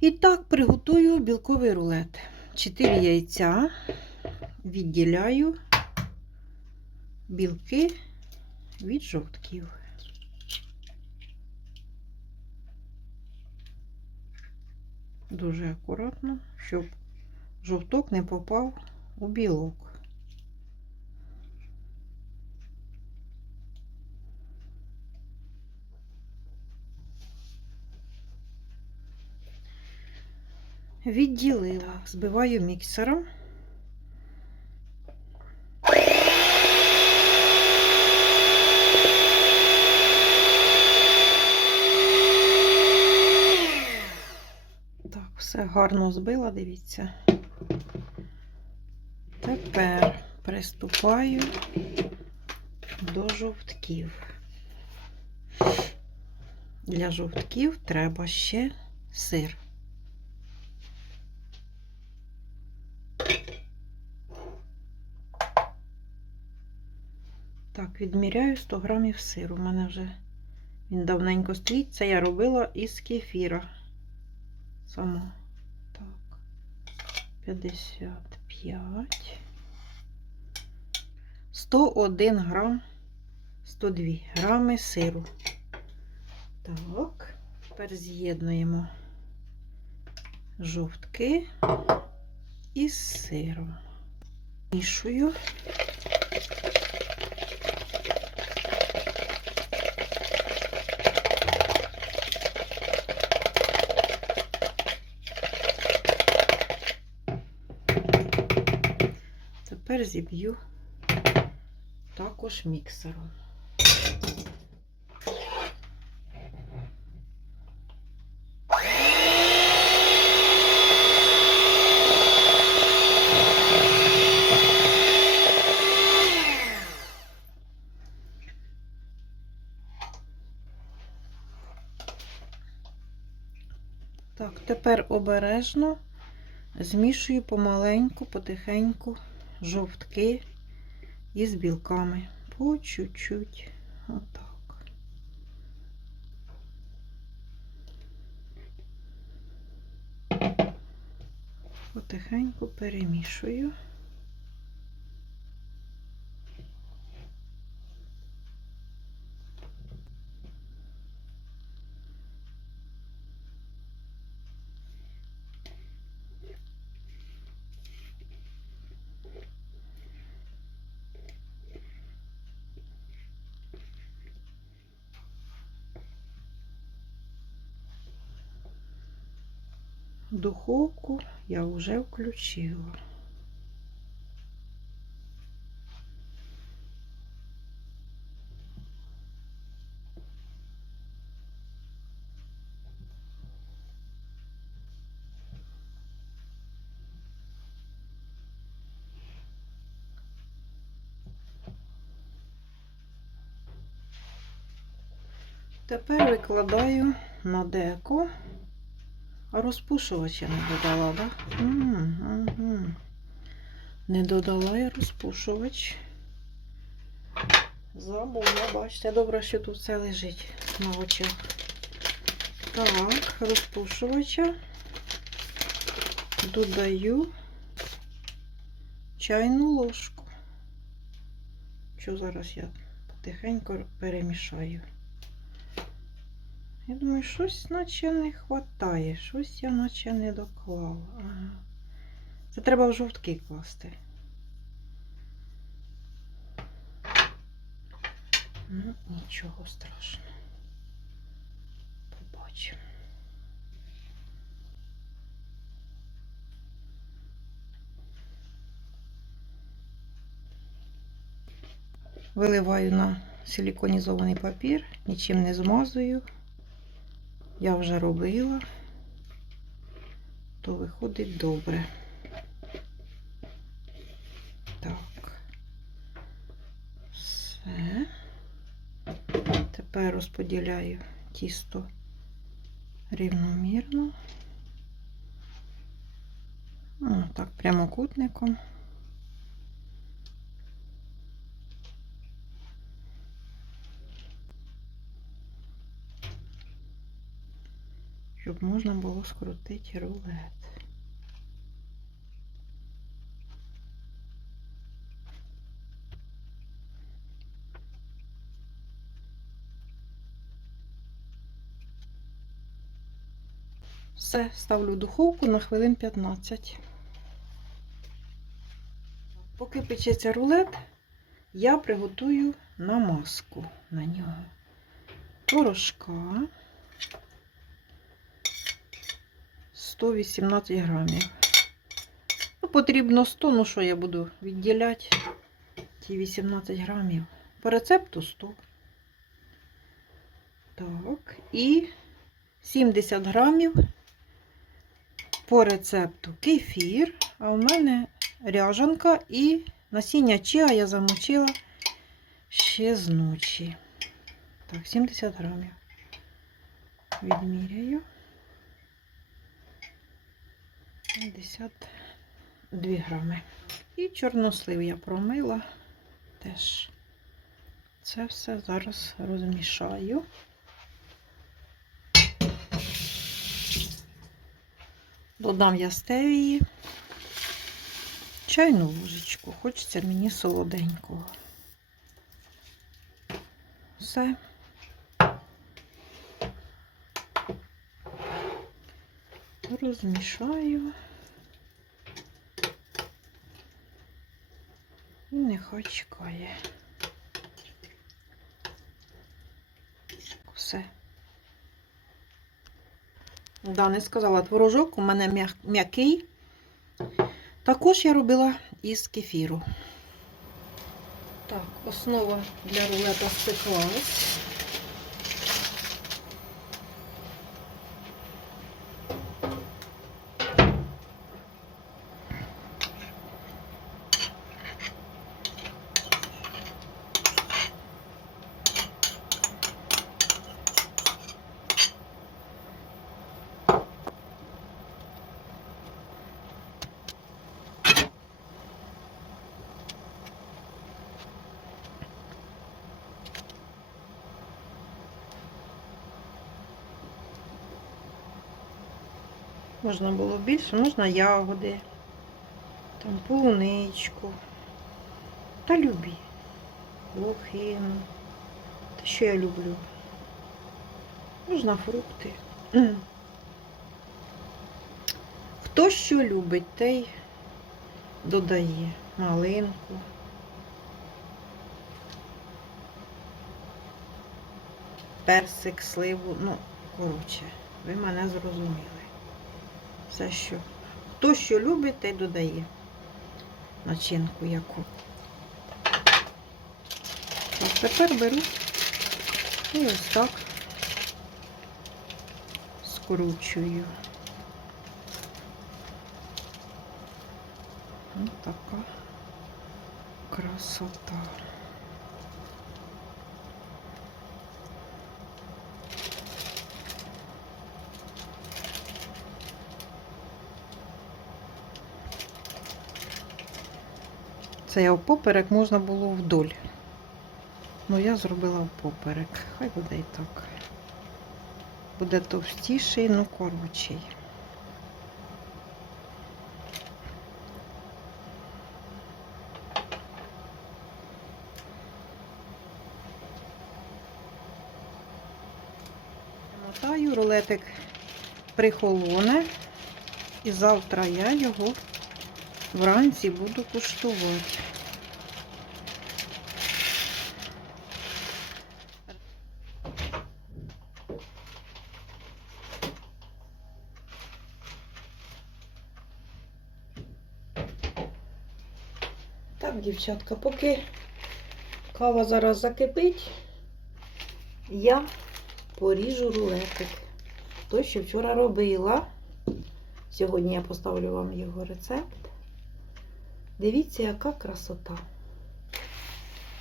І так приготую білковий рулет. 4 яйця відділяю білки від жовтків. Дуже акуратно, щоб жовток не попав у білок. Відділила, збиваю міксером. Так, все гарно збила, дивіться. Тепер приступаю до жовтків. Для жовтків треба ще сир. Так, відміряю 100 грамів сиру. У мене вже він давненько стоїть. Це я робила із кефіра. Само. Так. 55. 101 грам, 102 грами сиру. Так, тепер з'єднуємо жовтки із сиром. Мішую. Тепер зіб'ю також міксером. Тепер обережно змішую помаленьку, потихеньку жовтки із білками. По чуть-чуть. Отак. Потихеньку перемішую. Духовку я вже включила. Тепер викладаю на деко. А розпушувача не додала, так? Да? Не додала я розпушувач. Забула, бачите, добре, що тут все лежить на очах. Так, розпушувача додаю чайну ложку. Що зараз я потихеньку перемішаю. Я думаю, щось наче не вистачає, щось я наче не доклала. Ага. Це треба в жовтки класти. Ну, нічого страшного. Побачимо. Виливаю на силіконізований папір, нічим не змазую я вже робила, то виходить добре. Так, все. Тепер розподіляю тісто рівномірно. О, так, прямокутником. Щоб можна було скрутити рулет. Все, ставлю духовку на хвилин 15. Поки печеться рулет, я приготую намазку на нього. Порошка 118 грамів. Ну, потрібно 100, ну що я буду відділяти ті 18 грамів. По рецепту 100. Так, і 70 грамів по рецепту кефір, а в мене ряжанка і насіння чиа я замочила ще з ночі. Так, 70 грамів. Відміряю. 52 грами. І чорнослив я промила теж. Це все зараз розмішаю. Додам я стевії. Чайну ложечку. Хочеться мені солоденького. Все. Розмішаю. І нехай чекає. Все. Да, не сказала, творожок у мене м'який. Також я робила із кефіру. Так, основа для рулета спеклась. Можна було більше, можна ягоди, там полуничку. Та любі. Лохину. Те, що я люблю. Можна фрукти. Хто що любить, той додає малинку. Персик, сливу, ну, коротше, ви мене зрозуміли. Все, що. Хто що любить, той додає начинку яку. Так, тепер беру і ось так скручую. Ось така красота. Це я впоперек можна було вдоль. Ну, я зробила впоперек. Хай буде і так. Буде товстіший, ну коротший. Мотаю, рулетик прихолоне. І завтра я його вранці буду куштувати. Так, дівчатка, поки кава зараз закипить, я поріжу рулетик. Той, що вчора робила. Сьогодні я поставлю вам його рецепт. Дивіться, яка красота.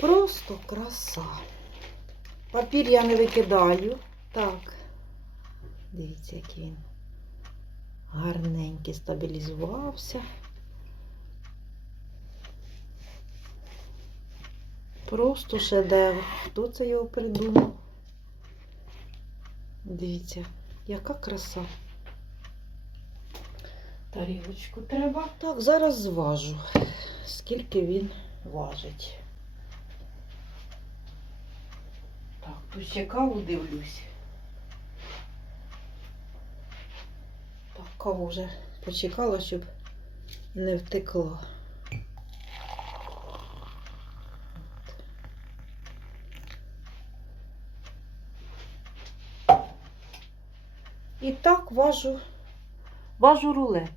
Просто краса. Папір я не викидаю. Так. Дивіться, який він гарненький стабілізувався. Просто шедевр. Хто це його придумав? Дивіться, Яка краса. Тарілочку треба. Так, зараз зважу, скільки він важить. Так, тут ще каву дивлюсь. Так, каву вже почекала, щоб не втекла. І так важу, важу рулет.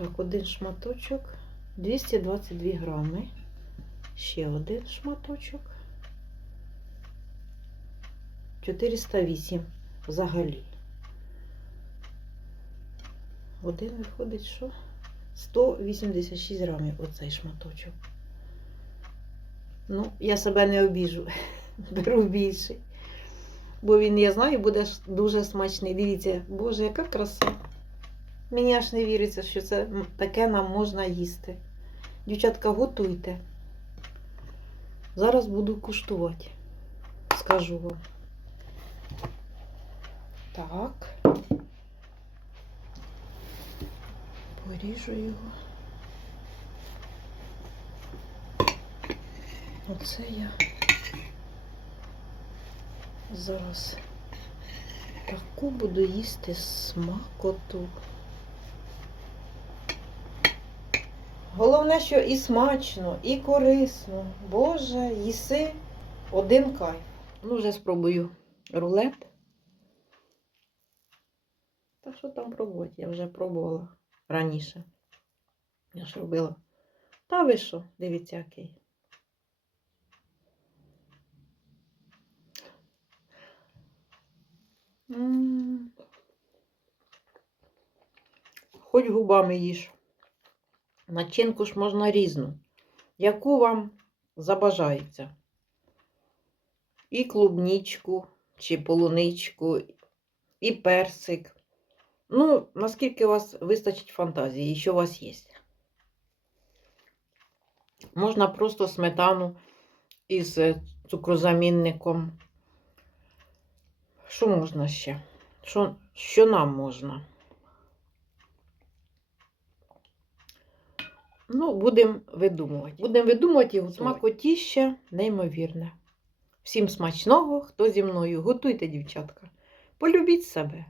Так, один шматочок 222 грами. Ще один шматочок. 408 взагалі. Один виходить, що? 186 грамів оцей шматочок. Ну, я себе не обіжу. Беру більший. Бо він, я знаю, буде дуже смачний. Дивіться, боже, яка краса. Мені аж не віриться, що це таке нам можна їсти. Дівчатка, готуйте. Зараз буду куштувати. Скажу вам. Так. Поріжу його. Оце я зараз таку буду їсти смакоту. Головне, що і смачно, і корисно. Боже, їси один кайф. Ну, вже спробую рулет. Та що там пробувати? Я вже пробувала раніше. Я ж робила. Та ви що, дивіться, який. Хоч губами їж. Начинку ж можна різну, яку вам забажається. І клубничку, чи полуничку, і персик. Ну, наскільки у вас вистачить фантазії, що у вас є. Можна просто сметану із е, цукрозамінником. Що можна ще? Що, що нам можна? Ну, будемо видумувати. Будемо видумувати його смакотіще неймовірне. Всім смачного, хто зі мною. Готуйте, дівчатка. Полюбіть себе.